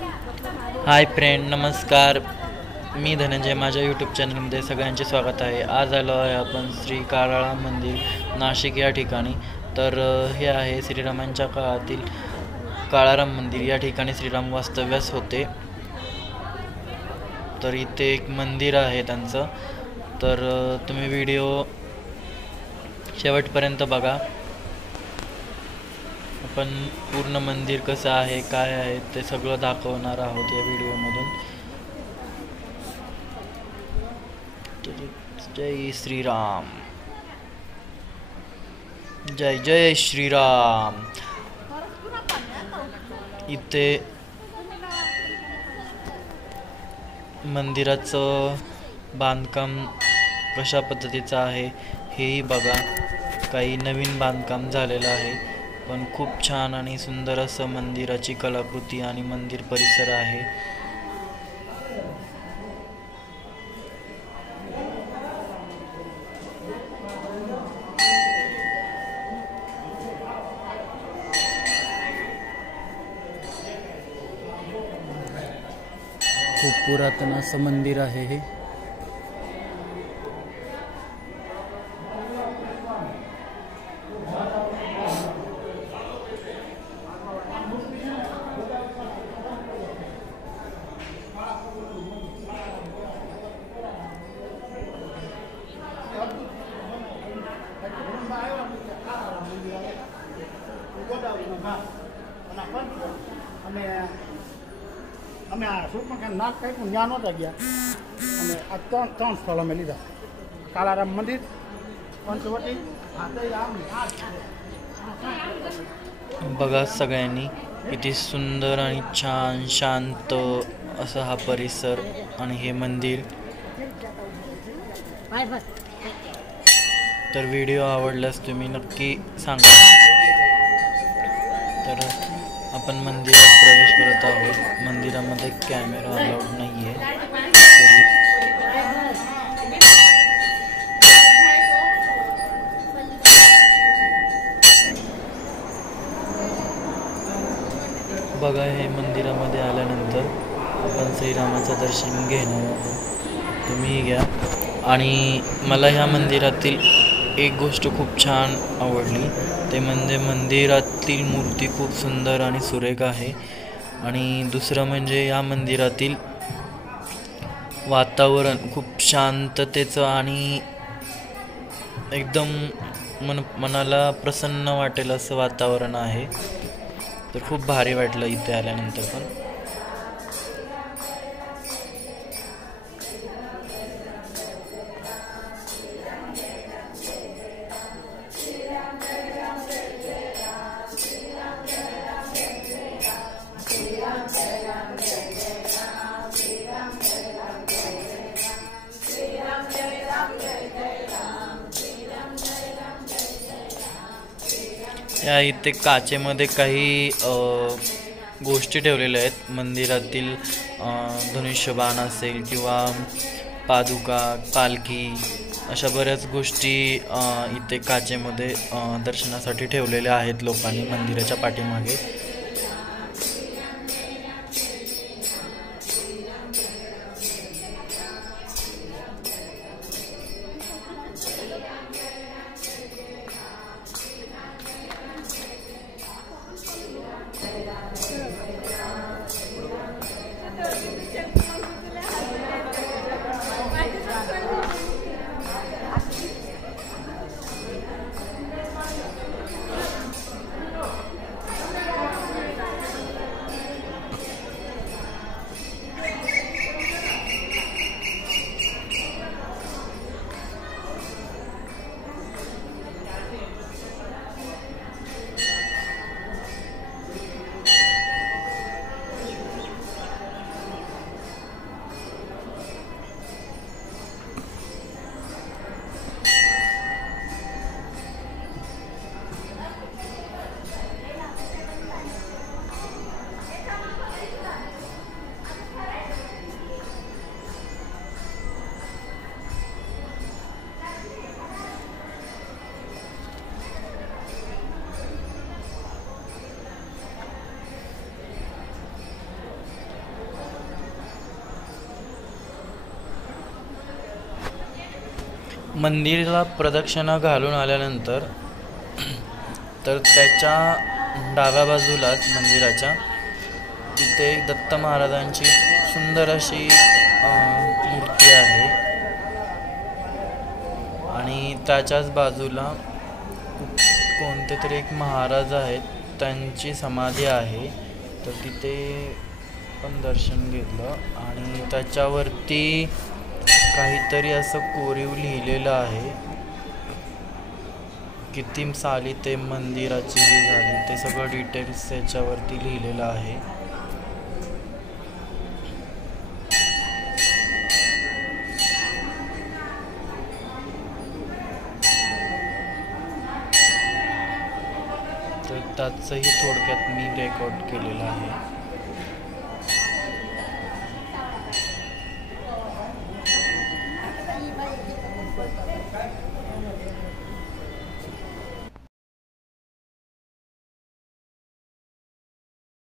Hi friend, नमस्कार. मी धनंजय. माझ्या YouTube चॅनलमध्ये सगळ्यांचे स्वागत आहे. आज आलो आहे आपण श्री काळाराम मंदिर नाशिक या ठिकाणी. तर हे आहे श्रीरामांच्या काळातील काळाराम मंदिर. या ठिकाणी श्रीराम वास्तव्यास होते. तर इथे एक मंदिर आहे त्यांचं. तर तुम्ही व्हिडिओ शेवटपर्यंत बघा. आपण पूर्ण मंदिर कसं आहे, काय आहे ते सगळं दाखवणार आहोत या व्हिडिओमधून. जय श्रीराम, जय जय श्रीराम. इथे मंदिराचं बांधकाम कशा पद्धतीचं आहे हेही बघा. काही नवीन बांधकाम झालेलं आहे, पण खूप छान आणि सुंदर असं मंदिराची कलाकृती आणि मंदिर परिसर आहे. खूप पुरातन असं मंदिर आहे हे. અમે આ સૂપમાં નાક કાંઈક ત્યાં નહોતા ગયા અને આ ત્રણ સ્થળ અમે લીધા. કાળારામ મંદિર, પંચવટી, बघा सगळ्यांनी किती सुंदर आणि छान शांत असा हा परिसर आणि हे मंदिर. तर व्हिडिओ आवडल्यास तुम्ही नक्की सांगा. तर आपण मंदिरात प्रवेश करत आहोत. मंदिरामध्ये कॅमेरा अलाउड नाही आहे. बघा, हे मंदिरामध्ये आल्यानंतर आपण श्रीरामाचं दर्शन घेणार आहोत. तुम्ही घ्या. आणि मला ह्या मंदिरातील एक गोष्ट खूप छान आवडली, ते म्हणजे मंदिरातील मूर्ती खूप सुंदर आणि सुरेख आहे. आणि दुसरं म्हणजे या मंदिरातील वातावरण खूप शांततेचं आणि एकदम मनाला प्रसन्न वाटेल असं वातावरण आहे. तर खूप भारी वाटलं इथे आल्यानंतर पण. या इथे काचेमध्ये काही गोष्टी ठेवलेल्या आहेत. मंदिरातील धनुष्यबाण असेल किंवा पादुका, पालखी, अशा बऱ्याच गोष्टी इथे काचेमध्ये दर्शनासाठी ठेवलेल्या आहेत लोकांनी मंदिराच्या पाठीमागे. मंदिराला प्रदक्षिणा घालून आल्यानंतर तर त्याच्या डाव्या बाजूलाच मंदिराच्या तिथे दत्त महाराजांची सुंदर अशी मूर्ती आहे आणि त्याच्याच बाजूला कोणते तरी एक महाराज आहेत, त्यांची समाधी आहे. तर तिथे पण दर्शन घेतलं आणि त्याच्यावरती काहीतरी असं कोरीव लिहिलेलं आहे. किती साली ते मंदिराची हे झाली ते सगळं डिटेल्स त्याच्यावरती लिहिलेलं आहे. तर त्याचंही थोडक्यात मी रेकॉर्ड केलेलं आहे.